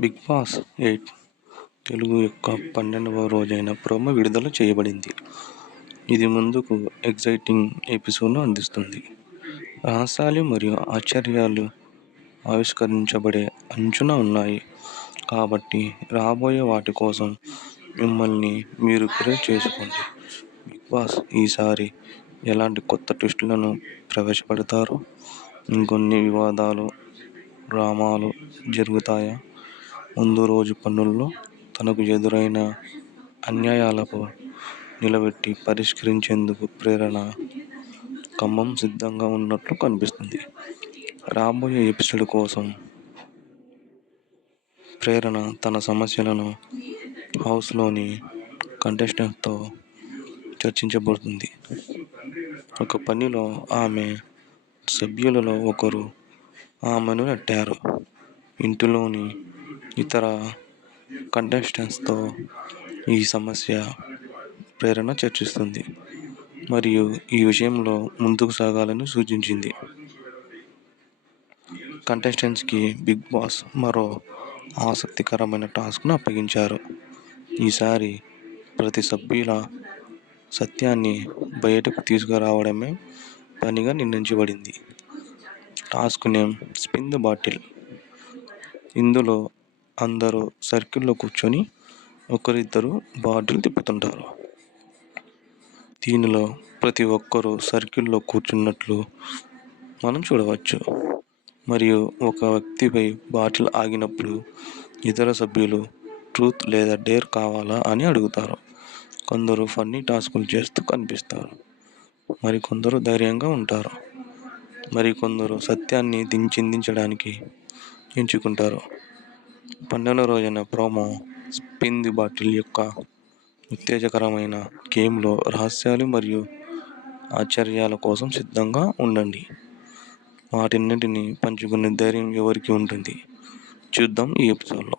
Big boss 8 Telugu యొక్క 12వ రోజైన promo విడుదల చేయబడింది. ఇది ముందుకు ఎగ్జైటింగ్ ఎపిసోడ్ను అందిస్తుంది. రహస్యాలు మరియు ఆశ్చర్యాలు ఆవిష్కరించబడే అంచున ఉన్నాయి. కాబట్టి రాబోయే వాటి కోసం మిమ్మల్ని మీరు ప్రిపేర్ చేసుకోండి. బిగ్ బాస్ ఈసారి ఎలాంటి కొత్త ట్విస్టులను ప్రవేశపెడతారో, ఇంకొన్ని వివాదాలు, డ్రామాలు జరుగుతాయా, ముందు రోజు పనుల్లో తనకు ఎదురైన అన్యాయాలకు నిలబెట్టి పరిష్కరించేందుకు ప్రేరణ ఖమ్మం సిద్ధంగా ఉన్నట్లు కనిపిస్తుంది. రాబోయే ఎపిసోడ్ కోసం ప్రేరణ తన సమస్యలను హౌస్లోని కంటెస్టెంట్స్తో చర్చించబోతుంది. ఒక పనిలో ఆమె సభ్యులలో ఒకరు ఆమెను నెట్టారు. ఇంటిలోని ఇతర కంటెస్టెంట్స్తో ఈ సమస్య ప్రేరణ చర్చిస్తుంది మరియు ఈ విషయంలో ముందుకు సాగాలని సూచించింది. కంటెస్టెంట్స్కి బిగ్ బాస్ మరో ఆసక్తికరమైన టాస్క్ను అప్పగించారు. ఈసారి ప్రతి సభ్యుల సత్యాన్ని బయటకు తీసుకురావడమే పనిగా నిర్ణయించబడింది. Task name spin the bottle. ఇందులో అందరూ సర్కిల్లో కూర్చొని ఒకరిద్దరు బాటిల్ తిప్పుతుంటారు. దీనిలో ప్రతి ఒక్కరూ సర్కిల్లో కూర్చున్నట్లు మనం చూడవచ్చు మరియు ఒక వ్యక్తిపై బాటిల్ ఆగినప్పుడు ఇతర సభ్యులు ట్రూత్ లేదా డేర్ కావాలా అని అడుగుతారు. కొందరు ఫన్నీ టాస్కులు చేస్తూ కనిపిస్తారు, మరికొందరు ధైర్యంగా ఉంటారు, మరికొందరు సత్యాన్ని చిందించడానికి ఎంచుకుంటారు. 12వ రోజైన ప్రోమో స్పిన్ ది బాటిల్ యొక్క ఉత్తేజకరమైన గేమ్లో రహస్యాలు మరియు ఆశ్చర్యాల కోసం సిద్ధంగా ఉండండి. వాటన్నింటినీ పంచుకునే ధైర్యం ఎవరికి ఉంటుంది? చూద్దాం ఈ ఎపిసోడ్లో.